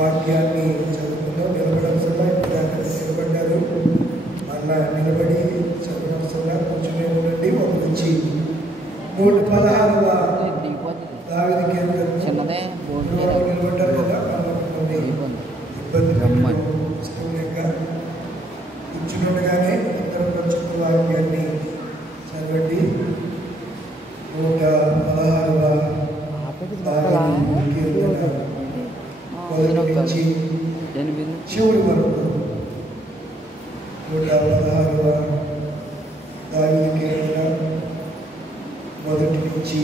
వాక్యాన్ని చదువుకుందాం. నిలబడవసలా నిలబడ్డారు. మళ్ళా నిలబడి చదవవసలా కూర్చునే ఉండండి. ఒక నుంచి 116వ దావీదు కీర్తన నిలబడ్డారు కదా, ఇబ్బంది లేక కూర్చుండగానే ఇతర పరిశుద్ధ వాక్యాన్ని చదవండి. 116వ దావీదు కీర్తన మొదటి నుంచి చివరి వరకు. 116వ దావీదు కీర్తన మొదటి నుంచి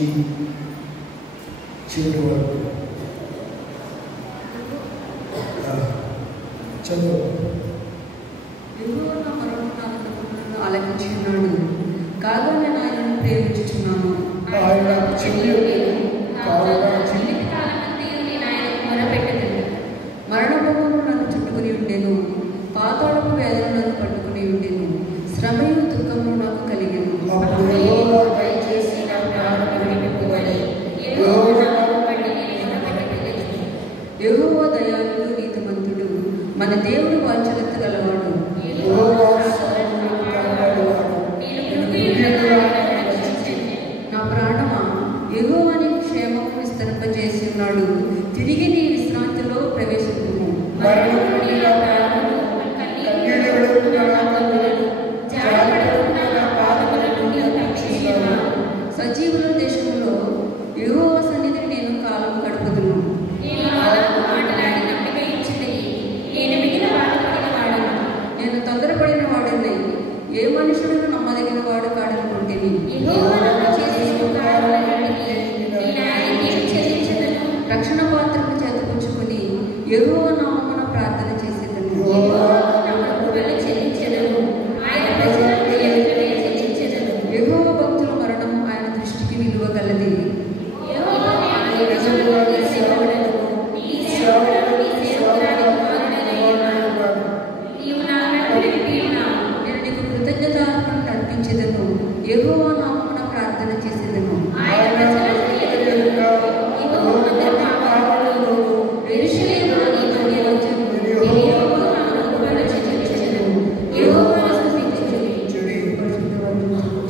చివరి వరకు చదువు. ఆలకించున్నాడు కాగా నేను ఆయనను ప్రేమించుచున్నాను. ఆయన మొరపెట్టెదను. మరణభోగము నన్ను చుట్టుకుని ఉండేను, పాతాళపు వేదన నన్ను పట్టుకుని ఉండేను, శ్రమయు దుఃఖము నాకు కలిగెను. యెహోవా దయాళుడు నీతిమంతుడు, మన దేవుడు వాత్సల్యత గలవాడు. నా ప్రాణమా, యెహోవాని క్షేమము విస్తరింపజేసి ఉన్నాడు. తిరిగి నీ విశ్రాంతిలో ప్రవేశించుము. సజీవుల దేశంలో యెహోవా సన్నిధిని నేను కాలం గడుపుదును. నేను తొందరపడిన వాడిని, ఏ మనుషుడు నమ్మదగిన వాడు కాడనుకుంటేని. రక్షణ పాత్రను చేతపుచ్చుకుని యెహోవా నామమున ప్రార్థన చేసేదను. యెహోవా భక్తుల మరణం ఆయన దృష్టికి విలువ గలది. నేను నీకు కృతజ్ఞతార్పణ అర్పించెదను, యెహోవా నామమున ప్రార్థన చేసేదను.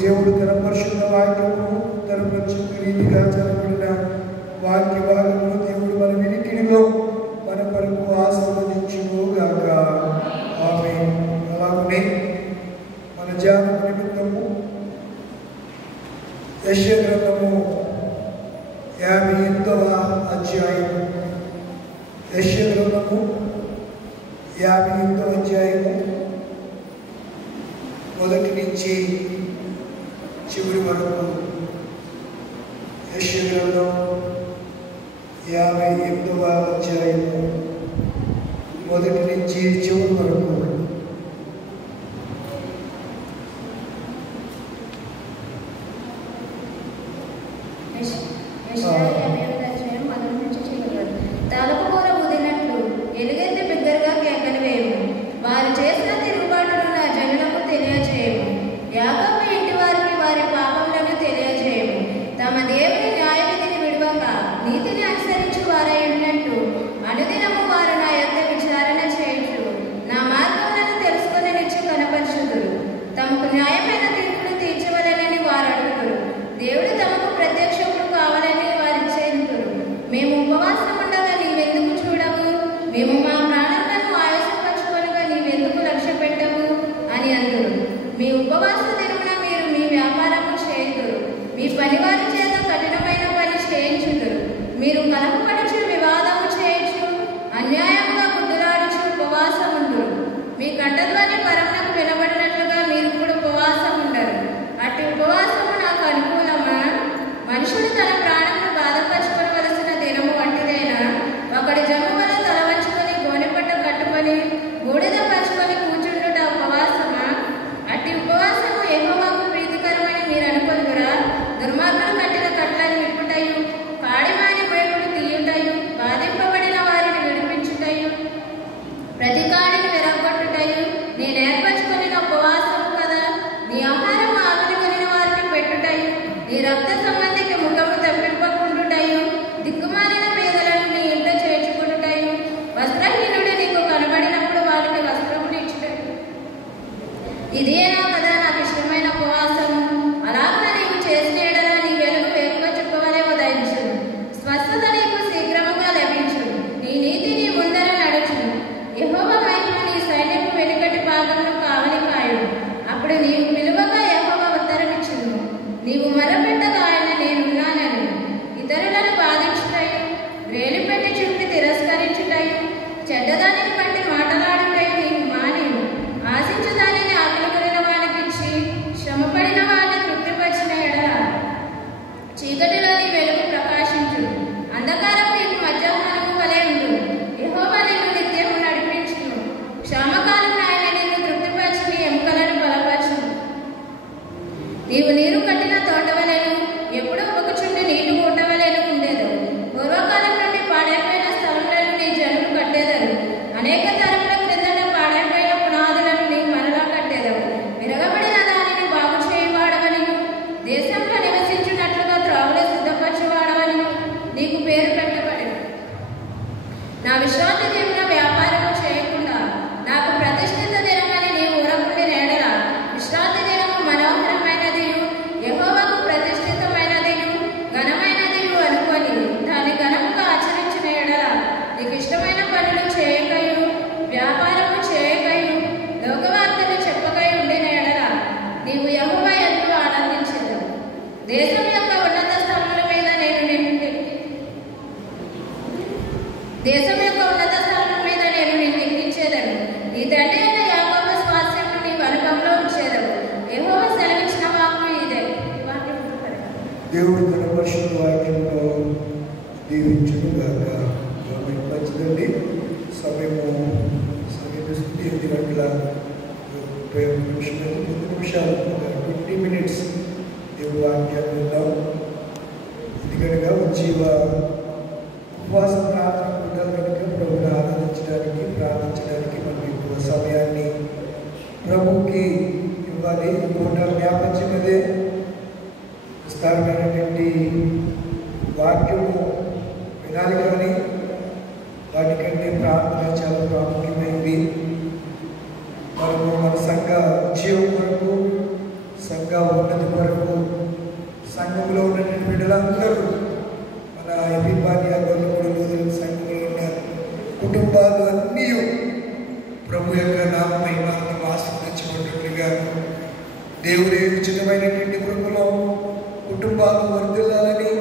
దేవుడు తన పరిశుద్ధ వాక్యము, తన పరిశుద్ధ రీతిగా చదవబడిన వాక్య భాగము దేవుడు మన వినికిడిలో మన కొరకు ఆశీర్వదించుగాక. ఆమేన్. అలాగనే మన ధ్యానము నిమిత్తము యెషయా గ్రంథము 58వ అధ్యాయము, యెషయా గ్రంథము 58వ అధ్యాయము మొదటి నుంచి చివరి వరకు. యెషయా గ్రంథం 58వ అధ్యాయము మొదటి నుంచి చివరి వరకు. తలపుకూర ఊదినట్లు ఎలుగెత్తి బిగ్గరగా కేకలు వేయము. వారు చేసిన తిరుగుబాటును నా జనులకు తెలియజేయము. యాకోబు ఇంటి వారికి వారి పాపములను తెలియజేయము. తమ దేవుని న్యాయ విధిని విడువక నీతిని అనుసరించి వారై ఉన్నట్టు అనుదినము వారు నా యొద్ద విచారణ చేయుచు నా మార్గములను తెలుసుకుని నిచ్చు కనపరచుదురు. తమకు న్యాయమైన తీర్పులు తీర్చవలెనని వారు అడుగుదురు. దేవుడు తమకు ప్రత్యక్షములు కావాలని వారు ఇచ్చేందురు. మేము ఉపవాసం ఉండగా నీవెందుకు చూడవు? మేము మా ప్రాణాలను ఆయాసపరచుకొనగా నీవెందుకు లక్ష్య పెట్టవు అని అందురు. మీ ఉపవాస దినమున మీరు మీ వ్యాపారము చేయుదురు, మీ పనివారి చేత కఠినమైన పని చేయించుదురు. మీరు కలహపడుచు వివాదము చేయొచ్చు, అన్యాయంగా బుద్ధులాడుచు ఉపవాసం ఉండురు. మీ కంఠధ్వని పరమునకు వినబడినట్లుగా మీరు కూడా ఉపవాసం ఉండరు. అట్టి ఉపవాసము నాకు అనుకూలమా? మనుషుడు తన ప్రాణమును బాధపరచుకోవలసిన దినము వంటిదైనా ఒకడి జన్మ వల్ల తల వంచుకొని విశ్రాంతి దినమున వ్యాపారము చేయకుండా నాకు ప్రతిష్ఠిత దినమని నీవు ఊరకుండి నేడలా విశ్రాంతి దినము మనోహరమైనదియు యెహోవాకు ప్రతిష్ఠితమైనదియు ఘనమైనదియు అనుకొని దాని ఘనముగా ఆచరించిన ఎడల నీకు ఇష్టమైన పనులు చేయకయు వ్యాపారము చేయకయు లోకవార్తలు చెప్పకై ఉండిన ఎడల నీవు యెహోవా యందు ఆనందించెదవు. దేశం యొక్క ఉన్నత స్థలముల మీద నేను నిన్ను ఎక్కించేదను. నీ తండ్రి అయిన యాకోబు స్వాస్థ్యమును నీ వనకంలో ఉంచేదవు. యెహోవా సెలవిచ్చిన వాక్కు ఇదే. దేవుడు తన పరిశుద్ధ వాక్యంలో దీవించుగాక. మంచిదండి. సమయము సమీపిస్తుంది. 8 గంటల 30 నిమిషాలు 20 minutes దేవుడు వాక్యాన్ని విందాం. ఎందుకనగా ఉజ్జీవ ఉపవాస ప్రార్థన కూడా కనుక ప్రభుని ఆరాధించడానికి ప్రార్థించడానికి మనం ఎక్కువ సమయాన్ని ప్రభుకి ఇవ్వాలి. కూడా జ్ఞాపించినదే విస్తారమైనటువంటి వాక్యము వినాలి, కానీ వాటికంటే ప్రార్థన చాలా ప్రాముఖ్యమైనది. మనము మన సంఘ ఉద్యోగం కొరకు, సంఘ ఉన్నతి కొరకు, సంఘంలో ఉన్నటువంటి బిడ్డలందరూ మన అభిమాని గొల్లగూడలు సంఘంలో ఉన్న కుటుంబాలు అన్నీ ప్రభు యొక్క నామమై మనం ఆశీర్వదించబడినట్లుగా దేవుడి ఉచితమైనటువంటి కృపలో కుటుంబాలు వర్ధిల్లాలని,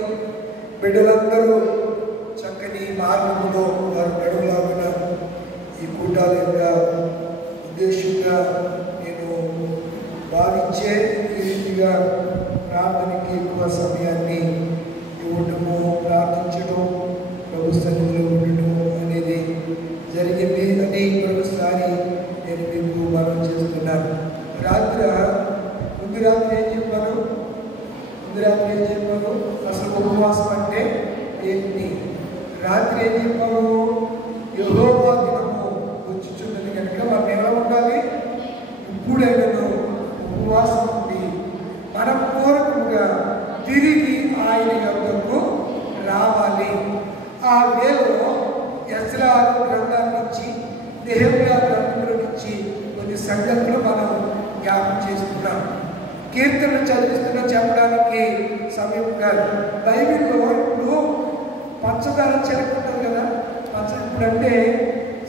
బిడ్డలందరూ చక్కని మార్గంలో వారు నడువులాగున ఈ కూటాల యొక్క ఉద్దేశంగా నేను భావించే ఈ రీతిగా ప్రార్థనకి ఎక్కువ సమయాన్ని ఇవ్వటము, ప్రార్థించడం, ప్రభు సన్నిధిలో ఉండటం అనేది జరిగింది అని మరొకసారి నేను మీకు మనం చేస్తున్నాను. ముందు రాత్రి ఏం చెప్పాను? అసలు ఉపవాసం అంటే ఏంటి? రాత్రి ఏం చెప్పాము? యెహోవా దినము వచ్చుచున్నది కనుక మనం ఎలా ఉండాలి? ఇప్పుడైనా ఉపవాసం ఉండి మనపూర్వకంగా తిరిగి ఆయన యొద్దకు రావాలి. ఆ వేళలో ఎజ్రా గ్రంథాన్ని నుంచి, నెహెమ్యా గ్రంథంలో నుంచి కొన్ని సంగతులు మనం జ్ఞాపకం చేస్తున్నాం. కీర్తనలు చదివిస్తున్నా చెప్పడానికి సమయం కాదు. బైబిల్లో ఇప్పుడు పంచదార చిలక ఉంటుంది కదా, ఇప్పుడంటే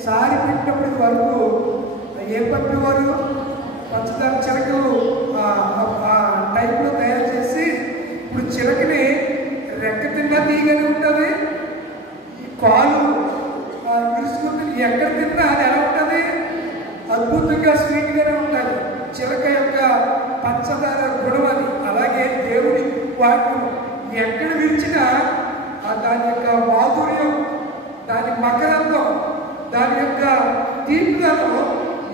సారి పెట్టినప్పటి వరకు ఏం పంపేవారు? పంచదార చిలకలు ఆ టైప్లో తయారు చేసి, ఇప్పుడు చిలకని రెక్క తిన్నా తీయగానే ఉంటుంది, కాలు విరుచుకుంటుంది, ఎక్కడ తిన్నా అది ఎలా ఉంటుంది? అద్భుతంగా స్వీట్గానే ఉంటుంది. చిలక యొక్క పంచదార గుణం అది. అలాగే దేవుడి వాక్యం ఎక్కడ విరిచినా దాని యొక్క మాధుర్యం, దాని మకరందం, దాని యొక్క తీర్థనం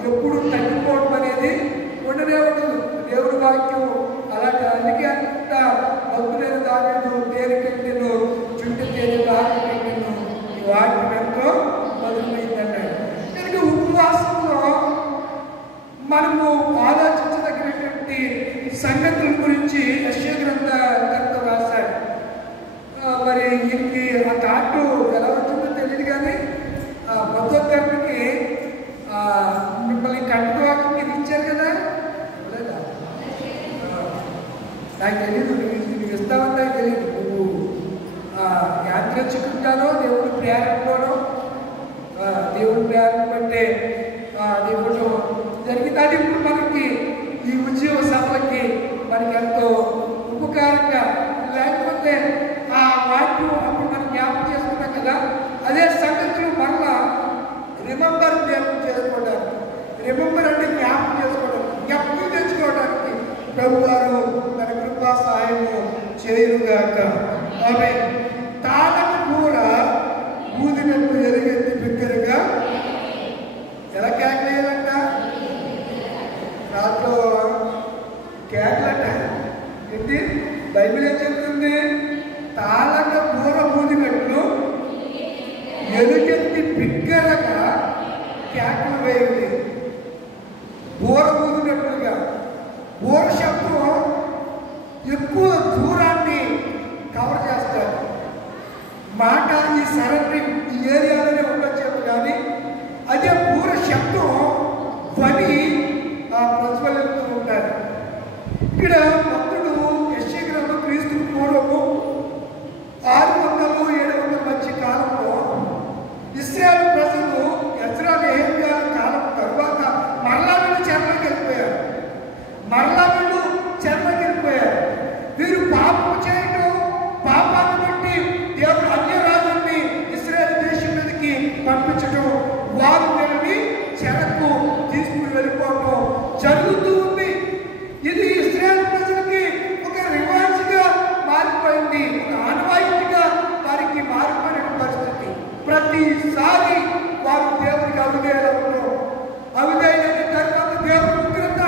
ఎప్పుడు తగ్గిపోవడం అనేది ఉండనే ఉండదు. దేవుడి వాక్యం అలాగే. అందుకే అంత భక్తులైన దావీదు తేలికెట్టెను చుట్టూ తేలి దారికెట్టెను, ఈ వాక్యం ఎంతో మొదలుపోయిందన్నాడు. కనుక ఉపవాసంలో మనము ఆలోచించదగినటువంటి సంగతుల గురించి యెషయా గ్రంథకర్త రాశాడు. మరి ఈయనకి ఆ థాట్ ఎలా వచ్చిందో తెలియదు, కానీ మొదటికి మిమ్మల్ని కంటవాక్యం మీరు ఇచ్చారు కదా, నాకు తెలియదు, నువ్వు ఇస్తావని నాకు తెలియదు. నువ్వు యాత్రించుకుంటానో దేవుడి ప్రేరణలోనో, దేవుడి ప్రేరణ బట్టే దేవుడు జరిగింది. అది ఇప్పుడు మనకి ఈ ఉద్యోగ సభలకి మనకి ఎంతో ఉపకారంగా. లేకపోతే ఆ వాక్యం అప్పుడు మనం జ్ఞాపకం చేసుకున్నాం కదా, అదే సంగతులు మళ్ళా రిమెంబర్ చేసుకోవడానికి, రిమెంబర్ అంటే జ్ఞాపకం చేసుకోవడానికి, జ్ఞాపకం తెచ్చుకోవడానికి ప్రభువారు తన కృపా సహాయము చేయుగాక. ఆమె తాళము కూర ఊదినట్టు ఎలుగెత్తి బిగ్గరగా ఎలా కేకలేయాలంట? రాత్రి కేకలంట ఏంటి? బైబిల్ ఏం చెప్తుంది? తాళంగా కూర ఊదినట్లు ఎలుగెత్తి బిగ్గరగా కేకలు వేయండి. బోర ఊదినట్లుగా. బోర శబ్దం ఎక్కువ దూరాన్ని కవర్ చేస్తారు. మాట ఈ సరౌండింగ్ ఈ ఏరియాలోనే ఉండొచ్చు. పంపించడం, వారు వీళ్ళని చెరకు తీసుకుని వెళ్ళిపోవడం జరుగుతూ ఉంది. ఇది ఇశ్రాయేలు ప్రజలకి ఒక రివాజ్గా మారిపోయింది, ఒక ఆనవాయితీగా వారికి మారిపోయిన పరిస్థితి. ప్రతిసారి వారు దేవునికి అవిధేయులవుతారు. అవిధేయులైన తర్వాత దేవుని ఉగ్రత,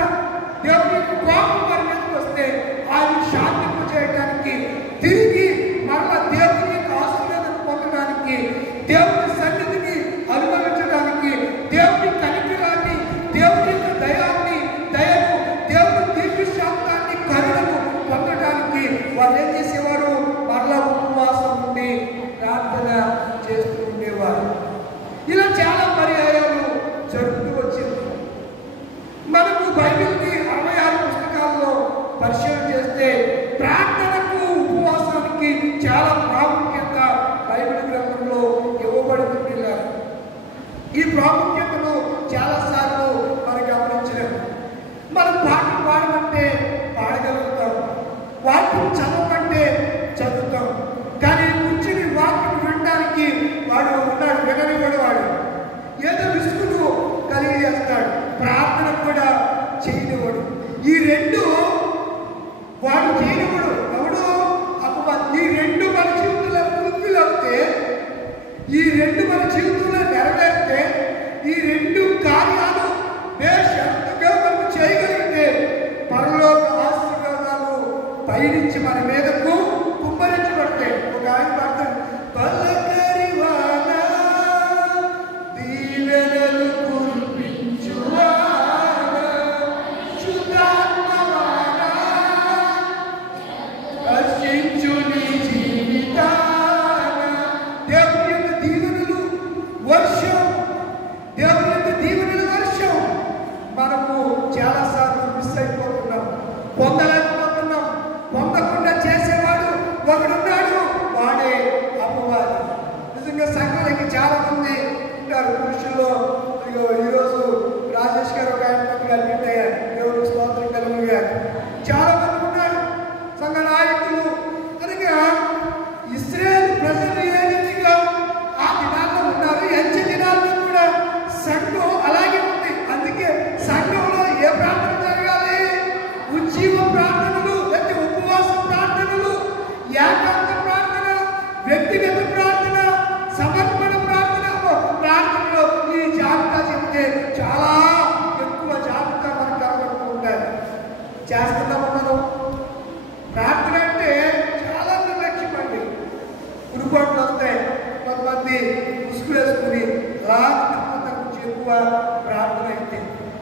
దేవుని కోపం వారి మీదకి వస్తే ఆయన శాంతింపు చేయడానికి, తిరిగి మరలా దేవుని యొక్క ఆశీర్వాదం పొందడానికి, దేవుని సన్నిధిని అనుభవించడానికి, దేవుని కనికరాన్ని, దేవుని యొక్క దయను, దేవుని దీర్ఘశాంతాన్ని, కరుణను పొందడానికి వారు ఏం చేసేవారు? మరలా ఉపవాసం ఉండి ప్రార్థన చేస్తూ ఉండేవారు. ఇలా చాలా పర్యాయాలు జరుగుతూ వచ్చింది. మనకు బైబిల్ని 66 పుస్తకాల్లో పరిశీలన చేస్తే ప్రార్థనకు, ఉపవాసానికి చాలా ప్రాముఖ్యత బైబిల్ గ్రంథంలో ఇవ్వబడుతుంది. ఈ ప్రాముఖ్యతను చాలాసార్లు మనం గమనించలేము. మనం పాటలు పాడమంటే పాడగలుగుతాం, వాక్యం చదవమంటే చదువుతాం. కానీ కూర్చుని వాక్యం వినడానికి వాడు ఉన్నాడు, విననివాడు వాడు ఏదో విసుగును కలిగజేస్తాడు, ప్రార్థన కూడా చేయనివాడు. ఈ రెండు వాడు చేయనివాడు ఎవడు? అపవాది. ఈ రెండు మన జీవితంలో పూర్తిలు అవుతే, ఈ రెండు మన జీవితంలో నెరవేరితే, ఈ రెండు కార్యాలు బేషరతుగా మనం చేయగలిగితే పరలోక ఆశీర్వాదాలు పైనుంచి మన మీదకు కుమ్మరించబడతాయి. ఒక ఆయన పాడతాడు, పలకరి వాన దీవెనలు కురిపించువాన, శుద్ధాత్మవాన రక్షించు నీ జీవితాన. దేవుని యొక్క దీవెనలు వర్షం, దేవుని యొక్క దీవెనల వర్షం మనము చాలాసార్లు మిస్ అయిపోతున్నాం, పొందలేకపోతున్నాం. పొందకుండా చేసేవాడు ఒకడున్నాడు, వాడే అపవాది. నిజంగా సంఘాలకి చాలా మంది ఉంటారు పురుషుల్లో. ఈరోజు రాజేష్ గారు ఒక ఆయన పక్కన అడ్మిట్ అయ్యారు, దేవుడికి స్తోత్రం కలుగుగారు. చాలా మంది ఉన్నారు సంఘ నాయకులు. కనుక ఇశ్రాయేలు ప్రజలు ఏ రీతిగా ఆ దినాల్లో ఉన్నారు, ఎంచ దినాల్లో కూడా సంఘం అలాగే ఉంది. అందుకే సంఘంలో ఏ ప్రార్థన జరగాలి? ఉజ్జీవ ప్రార్థనలు, లేకపోతే ఉపవాస ప్రార్థనలు, ఏకాంత ప్రార్థన, వ్యక్తిగత ప్రార్థన, సమర్పణ ప్రార్థనలో ఈ జాబితా చెప్తే చాలా ఎక్కువ జాబితా మనకు కనబడుతూ ఉంటాయి. చేస్తున్నాము మనం. ప్రార్థన అంటే చాలా నిర్లక్ష్యం అండి. కురుపాట్లు వస్తాయి, కొంతమంది ముసుగు వేసుకుని అలా కొంచెం ఎక్కువ ప్రార్థన అయితే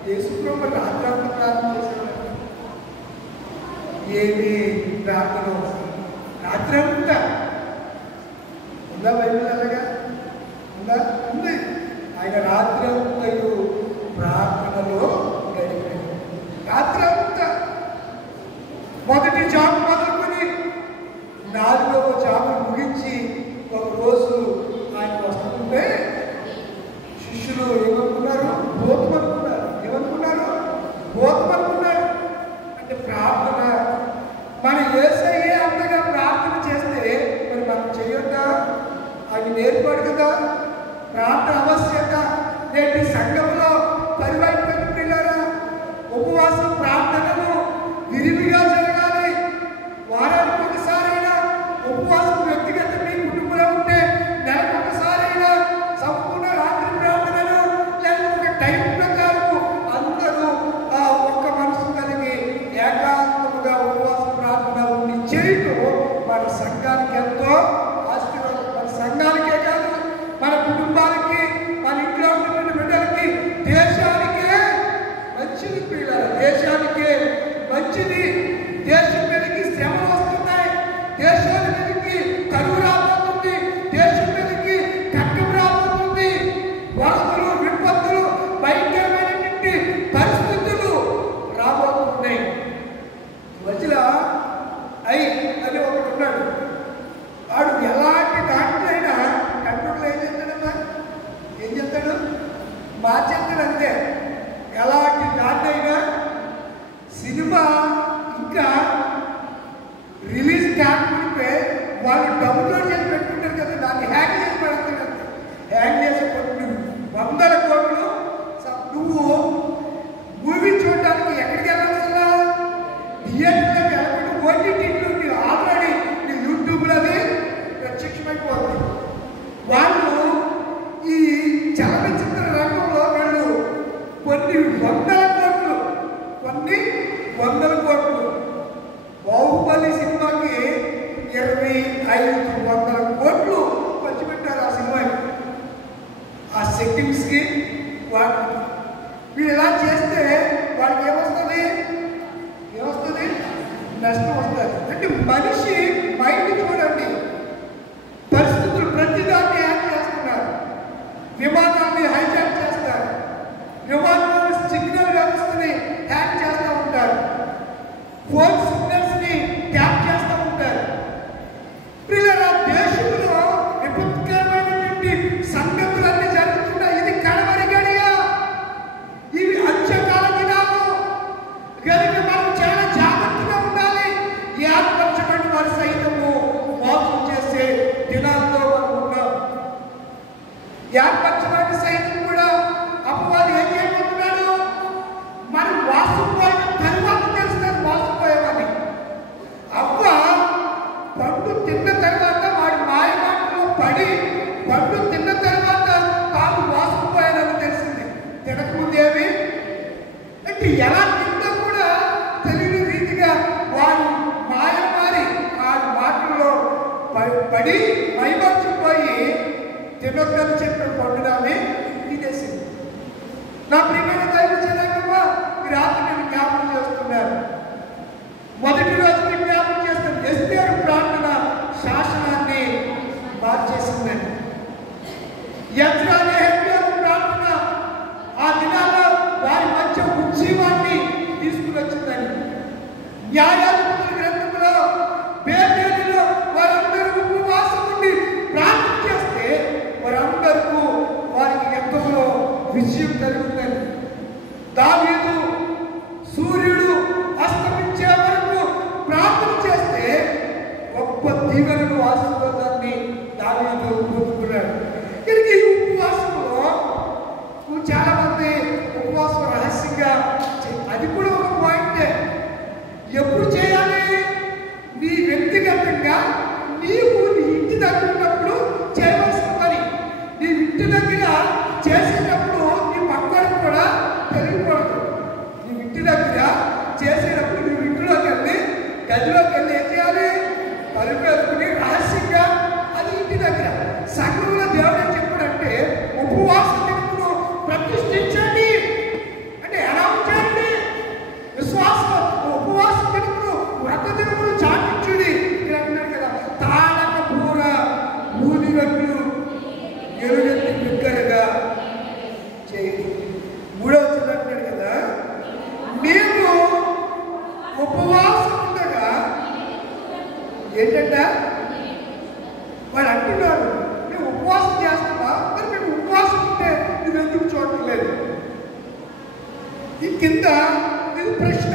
యేసుప్రభు రాత్రంతా ప్రార్థన చేశారు. ఏమి ప్రార్థన రాత్రంతా ఉందా? బైబిల్ అలాగా ఉందా? ఉంది. ఆయన రాత్రంతయు ప్రార్థనలో గడిపాడు. రాత్రంతా మొదటి జాబు మొదలుకొని 4వ జాబు ముగించి ఒక రోజు ఆయన వస్తుంటే శిష్యులు ఏమనుకున్నారు? భూతమనుకున్నారు. ఏమనుకున్నారు? భూతమనుకున్నారు. అంటే ప్రార్థన మన యేసయ్యే అంతగా ప్రార్థన చేస్తే మరి మనం చేయొద్దా? ఆయన నేర్పాడు కదా ప్రార్థన ఆవశ్యకత. నేటి సంఘంలో పరివైపోయిన పిల్లరా, ఉపవాసం ప్రార్థనలు విరివిగా జరగాలి. వారానికి ఒకసారైనా ఉపవాసం వ్యక్తిగత మీ కుటుంబంలో ఉంటే నెలకు ఒకసారైనా సంపూర్ణ రాత్రి ప్రార్థనలు, లేదా ఒక టైం ప్రకారం అందరూ ఒక్క మనసు కలిగి ఏకాంతముగా ఉపవాస ప్రార్థన ఉండి చేయటం మన సంఘానికి ఎంతో ఆశీర్వాదం. మన సంఘానికే కాదు, మన కుటుంబానికి, మన ఇంట్లో ఉన్న బిడ్డలకి, దేశానికే మంచిది. పిల్లలు దేశానికే మంచిది. దేశం మీదకి శ్రమలు వస్తున్నాయి, దేశాల మీదకి కరువు రాబోతుంది, దేశం మీదకి కట్టం రాబోతుంది, వరదలు, విపత్తులు, భయంకరమైనటువంటి పరిస్థితులు రాబోతున్నాయి. మధ్యలో అని ఒకడు ఉన్నాడు. వాడు ఎలాంటి డాక్టర్ అయినా కంప్యూటర్లో ఏం చేస్తాడమ్మా? ఏం చేస్తాడు? మార్చేస్తాడు అంతే. ఎలాంటి డాక్టర్ అయినా సినిమా ఇంకా రిలీజ్ కాకపోతే వాళ్ళు డౌన్లోడ్ చేసి పెట్టుకుంటారు కదా, దాన్ని హ్యాంగ్ చేసి పెడతాడు అంతే. హ్యాంగ్ చేసి చలనచిత్ర రంగంలో వీళ్ళు కొన్ని వందల కోట్లు బాహుబలి సినిమాకి 2500 కోట్లు ఖర్చు పెట్టారు ఆ సినిమాకి, ఆ సెట్టింగ్స్కి. వీళ్ళు ఇలా చేస్తే వాళ్ళకి ఏమొస్తుంది? నష్టం వస్తుంది. అంటే మనిషి మైండ్ చూడండి, పరిస్థితులు ప్రతిదాన్ని హ్యాక్ చేస్తున్నారు. విమానాన్ని హైజాక్ చేస్తారు, విమానాల సిగ్నల్ వ్యవస్థని హ్యాక్ చేస్తూ ఉంటారు, ఫోన్ సిగ్నల్స్ని ట్యాప్ చేస్తూ ఉంటారు. పిల్లల దేశంలో విపత్కరమైనటువంటి సంగతులన్నీ జరుగుతున్నాయి. ఇది కడవరి గడియ, ఇవి అంత్యకాల దినాలు కనుక మనం చాలా జాగ్రత్తగా ఉండాలి. ఏర్పరచబడిన వారి సైతము మోసం చేసే దినాల్లో మనం ఉన్నాం. ఏర్పరచబడిన సైతం కూడా అపవాది ఏం చేయబోతున్నాడు? మనం వాసుపోయిన తరువాత తెలుస్తారు వాసుపోయేవాడిని. అవ్వ పండు తిన్న తర్వాత వాడి మాయ మాటలో పడి పండు తిన్న తర్వాత తాను వాసుకుపోయానని తెలిసింది. తినకముందేమి అంటే ఎలా తిందో కూడా తెలియని రీతిగా వాడు మాయ మారి ఆ మాటల్లో పడి మైమర్చిపోయి తినొద్దని చెప్పిన పండుగానే తినేసింది. నా ప్రియమైన దైవ జనాంగమా, ఈ రాత్రి నేను జ్ఞాపకం చేస్తున్నాను. మొదటి రోజు నేను జ్ఞాపకం చేస్తాను. ఎస్తేరు ప్రార్థన శాసనాన్ని మార్చేసిందని. ఎజ్రా నెహెమ్యాల ప్రార్థన ఆ దినాల్లో వారి మధ్య ఉజ్జీవాన్ని తీసుకుని వచ్చిందని. న్యాయాధిపతుల గ్రంథంలో బేతేలులో వారందరూ ఉపవాసం ఉండి ప్రార్థన చేస్తే వారందరికీ వారికి యుద్ధంలో విజయం కలుగుతుంది. దావీదు సూర్యుడు అస్తమించే వరకు ప్రార్థన చేస్తే గొప్ప దీవెనను ఆశీర్వాదాన్ని దావీదు పొందుకున్నాడు. ఈ ఉపవాసంలో చాలా మంది ఉపవాసం రహస్యంగా అది కూడా ఒక పాయింటే. ఎప్పుడు చేయాలి? నీ వ్యక్తిగతంగా నీవు నీ ఇంటి దగ్గర ఉన్నప్పుడు చేయవలసిన పని. నీ ఇంటి దగ్గర చేసేటప్పుడు నీ పక్కడికి కూడా తెలియకూడదు. నీ ఇంటి దగ్గర చేసేటప్పుడు నువ్వు ఇంటిలోకి వెళ్ళి గదిలోకి వెళ్ళి ఏం చేయాలి? పరుపు వేసుకుని రహస్యంగా అది ఇంటి దగ్గర. సంఘంలో దేవుడు ఏం చెప్పాడంటే ఉపవాస దినమును ప్రతిష్ఠించండి అంటే అనౌన్స్ చేయండి. విశ్వాసం ఉపవాస దినమును వ్రత దినమును చాటించుడి అంటున్నాడు కదా. తాళక పూర ఊదినట్లు ఎరుగెత్తి బిగ్గరగా చేయండి. 3వ అంటున్నాడు కదా, మేము ఉపవాసం ఉండగా ఏంటంట వాడు అంటున్నాడు, మేము ఉపవాసం చేస్తామా? మరి మేము ఉపవాసం ఉంటే నువ్వు ఎందుకు చూడటం లేదు? ఈ కింద ఇది ప్రశ్న.